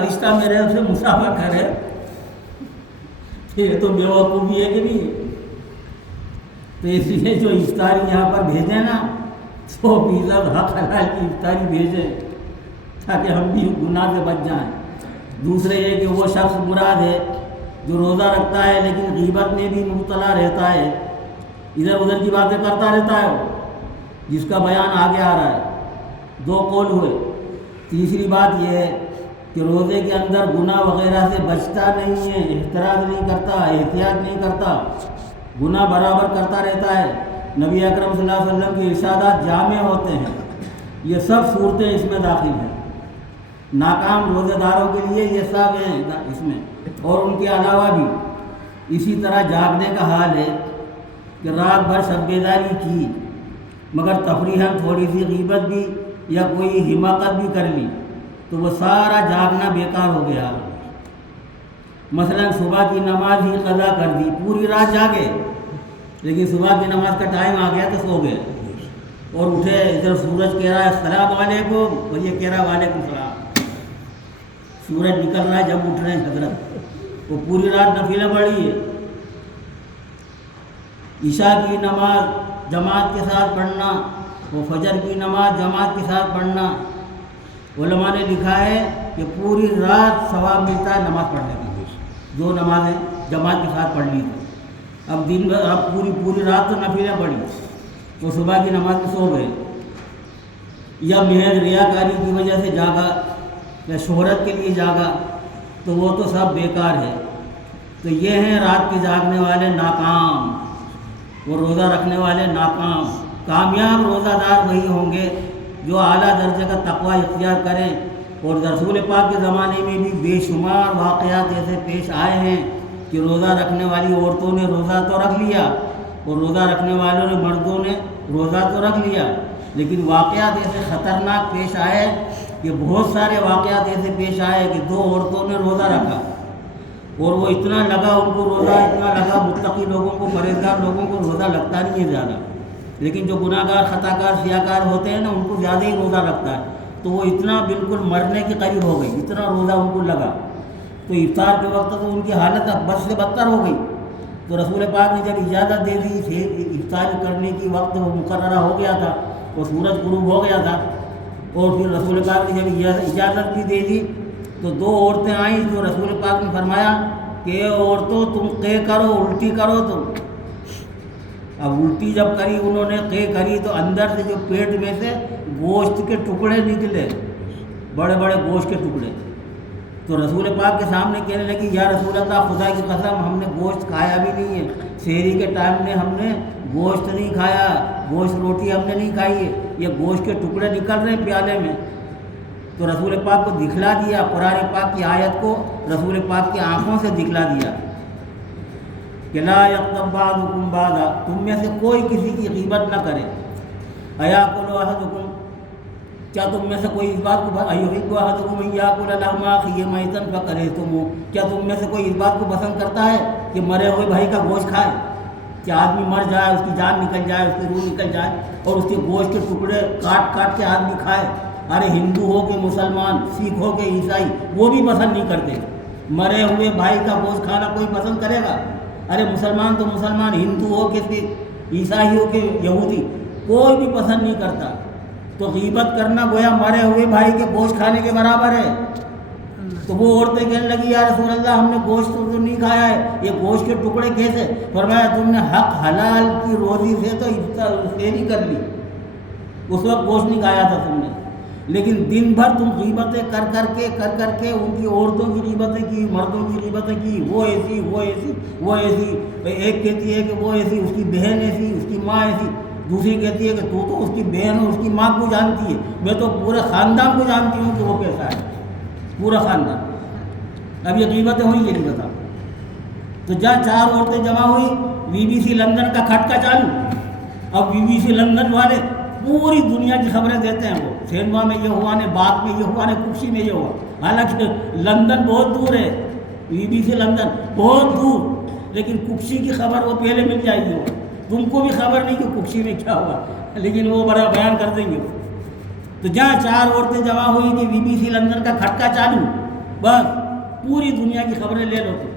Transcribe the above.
رشتہ میرے سے مسافہ کرے، یہ تو بیوقوفی ہے کہ نہیں؟ تو اس لیے جو افطاری یہاں پر بھیجیں نا، 100% حق حلال کی افطاری بھیجیں تاکہ ہم بھی گناہ سے بچ جائیں۔ دوسرے یہ کہ وہ شخص مراد ہے جو روزہ رکھتا ہے لیکن غیبت میں بھی مبتلا رہتا ہے، ادھر ادھر کی باتیں کرتا رہتا ہے، وہ جس کا بیان آگے آ رہا ہے۔ 2 قول ہوئے۔ تیسری بات یہ ہے کہ روزے کے اندر گناہ وغیرہ سے بچتا نہیں ہے، احتراز نہیں کرتا، احتیاط نہیں کرتا، گناہ برابر کرتا رہتا ہے۔ نبی اکرم صلی اللہ علیہ وسلم کی ارشادات جامع ہوتے ہیں، یہ سب صورتیں اس میں داخل ہیں۔ ناکام روزے داروں کے لیے یہ سب ہیں اس میں، اور ان کے علاوہ بھی اسی طرح جاگنے کا حال ہے کہ رات بھر شب بیداری کی مگر تفریحاً تھوڑی سی غیبت بھی یا کوئی حماقت بھی کر لی تو وہ سارا جاگنا بیکار ہو گیا۔ مثلا صبح کی نماز ہی قضا کر دی، پوری رات جاگے لیکن صبح کی نماز کا ٹائم آ گیا تو سو گئے، اور اٹھے ادھر سورج کہہ رہا ہے السلام علیکم اور یہ کہہ رہا وعلیکم السلام، سورج نکل رہا ہے جب اٹھ رہے ہیں حضرت، وہ پوری رات نفلیں پڑھی ہے۔ عشاء کی نماز جماعت کے ساتھ پڑھنا، وہ فجر کی نماز جماعت کے ساتھ پڑھنا، علماء نے لکھا ہے کہ پوری رات ثواب ملتا ہے نماز پڑھنے کی، جو نمازیں جماعت کے ساتھ پڑھ لی تھی۔ اب دن بھر اب پوری رات تو نفلیں پڑھی، وہ صبح کی نماز میں سو گئے، یا محض ریاکاری کی وجہ سے جاگا یا شہرت کے لیے جاگا تو وہ تو سب بیکار ہے۔ تو یہ ہیں رات کے جاگنے والے ناکام، وہ روزہ رکھنے والے ناکام۔ کامیاب روزہ دار وہی ہوں گے جو اعلیٰ درجے کا تقوی اختیار کریں، اور رسول پاک کے زمانے میں بھی بے شمار واقعات ایسے پیش آئے ہیں کہ روزہ رکھنے والی عورتوں نے روزہ تو رکھ لیا اور روزہ رکھنے والوں نے مردوں نے روزہ تو رکھ لیا، لیکن واقعات ایسے خطرناک پیش آئے کہ بہت سارے واقعات ایسے پیش آئے کہ 2 عورتوں نے روزہ رکھا اور وہ اتنا لگا ان کو روزہ، اتنا لگا متقی لوگوں کو، پرہیزگار لوگوں کو روزہ لگتا نہیں ہے زیادہ، لیکن جو گناہ گار خطا کار سیاہ کار ہوتے ہیں نا ان کو زیادہ ہی روزہ لگتا ہے، تو وہ اتنا بالکل مرنے کے قریب ہو گئی، اتنا روزہ ان کو لگا، تو افطار کے وقت تو ان کی حالت بد سے بدتر ہو گئی۔ تو رسول پاک نے جب اجازت دے دی افطار کرنے کی وقت وہ مقررہ ہو گیا تھا، وہ سورج غروب ہو گیا تھا، اور پھر رسول پاک نے جب اجازت بھی دے دی تو 2 عورتیں آئیں تو رسول پاک نے فرمایا کہ عورتوں تم قے کرو، الٹی کرو تم۔ اب الٹی جب کری انہوں نے، قے کری، تو اندر سے جو پیٹ میں سے گوشت کے ٹکڑے نکلے، بڑے بڑے گوشت کے ٹکڑے، تو رسول پاک کے سامنے کہنے لگی یا رسول اللہ خدا کی قسم ہم نے گوشت کھایا بھی نہیں ہے، سحری کے ٹائم میں ہم نے گوشت نہیں کھایا، گوشت روٹی ہم نے نہیں کھائی ہے، یہ گوشت کے ٹکڑے نکل رہے ہیں پیالے میں۔ تو رسول پاک کو دکھلا دیا، قرآن پاک کی آیت کو رسول پاک کی آنکھوں سے دکھلا دیا کہ لا یغتب بعضکم بعضا، تم میں سے کوئی کسی کی غیبت نہ کرے۔ ایاکل احدکم، کیا تم میں سے کوئی اس بات کو ایحب احدکم ان یاکل لحم اخیہ میتا فکرہتموہ، کیا تم میں سے کوئی اس بات کو پسند کرتا ہے کہ مرے ہوئے بھائی کا گوشت کھائے؟ کہ آدمی مر جائے، اس کی جان نکل جائے، اس کی روح نکل جائے اور اس کے گوشت کے ٹکڑے کاٹ کاٹ کے آدمی کھائے؟ ارے ہندو ہو کے مسلمان، سکھ ہو کے عیسائی، وہ بھی پسند نہیں کرتے۔ مرے ہوئے بھائی کا گوشت کھانا کوئی پسند کرے گا؟ ارے مسلمان تو مسلمان، ہندو ہو کے سکھ، عیسائی ہو کے یہودی، کوئی بھی پسند نہیں کرتا۔ تو غیبت کرنا گویا مرے ہوئے بھائی کے گوشت کھانے کے برابر ہے۔ تو وہ عورتیں کہنے لگی یا رسول اللہ ہم نے گوشت تو نہیں کھایا ہے، یہ گوشت کے ٹکڑے کیسے؟ فرمایا تم نے حق حلال کی روزی سے تو سحری کر لی، اس وقت گوشت نہیں کھایا تھا تم نے، لیکن دن بھر تم غیبتیں کر کر کے ان کی عورتوں کی غیبتیں کی، مردوں کی غیبتیں کی، وہ ایسی وہ ایسی وہ ایسی، ایک کہتی ہے کہ وہ ایسی، اس کی بہن ایسی، اس کی ماں ایسی، دوسری کہتی ہے کہ تو اس کی بہن اور اس کی ماں کو جانتی ہے، میں تو پورے خاندان کو جانتی ہوں کہ وہ کیسا ہے، پورا خاندان۔ اب یہ غیبتیں ہوئی یہ نہیں بتا۔ تو جہاں 4 عورتیں جمع ہوئی، BBC لندن کا کھٹکا چالو۔ اب BBC لندن والے پوری دنیا کی خبریں دیتے ہیں، وہ سینما میں یہ ہوا نے، بات میں یہ ہوا نے، کپسی میں یہ ہوا، حالانکہ لندن بہت دور ہے، BBC لندن بہت دور، لیکن کپسی کی خبر وہ پہلے مل جائے گی، تم کو بھی خبر نہیں کہ کپسی میں کیا ہوا، لیکن وہ بڑا بیان کر دیں گے۔ تو جہاں 4 عورتیں جمع ہوئی کہ BBC لندن کا کھٹکا چالو، بس پوری دنیا کی خبریں لے لو تو